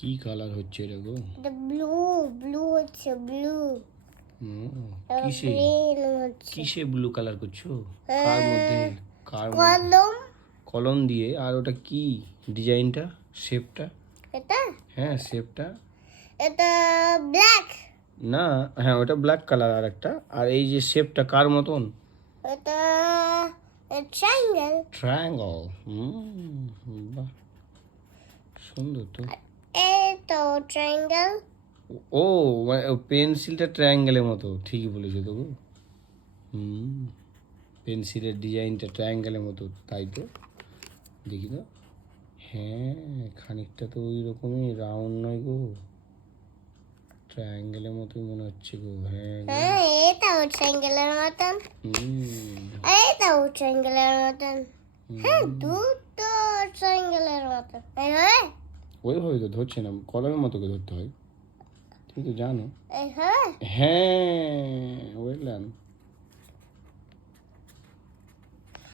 কি কালার হচ্ছে এটা গো? এটা ব্লু, ব্লু হচ্ছে ব্লু। কিসে গ্রিন হচ্ছে কিসে ব্লু কালার করছো? কার মধ্যে? কার মধ্যে? কলম। কলম দিয়ে। আর ওটা কি ডিজাইনটা, শেপটা? এটা হ্যাঁ, শেপটা। এটা ব্ল্যাক। না, হ্যাঁ ওটা ব্ল্যাক কালার আর একটা। আর এই যে শেপটা কার মতন? এটা ট্রায়াঙ্গেল। ট্রায়াঙ্গল। বাহ, সুন্দর তো। এটা ট্রায়াঙ্গেল। ও মানে পেন্সিলটা ট্রায়াঙ্গেলের মতো, ঠিকই বলেছো তো গো। পেন্সিলের ডিজাইনটা ট্রায়াঙ্গেলের মতো, তাই তো। দেখি তো। হ্যাঁ, খানিকটা তো ওই রকমই, রাউন্ড নয় গো, ট্রায়াঙ্গেলের মতোই মনে হচ্ছে গো। হ্যাঁ গো। হ্যাঁ, এটাও ট্রায়াঙ্গেলের মতন। হুম এটাও ট্রায়াঙ্গেলের মতন। হ্যাঁ, দুটো ট্রায়াঙ্গেলের মতন। এইভাবে ওইভাবে তো ধরছে না, কলমের মতো করে ধরতে হয়, তুমি তো জানো। এইভাবে হ্যাঁ, বুঝলাম।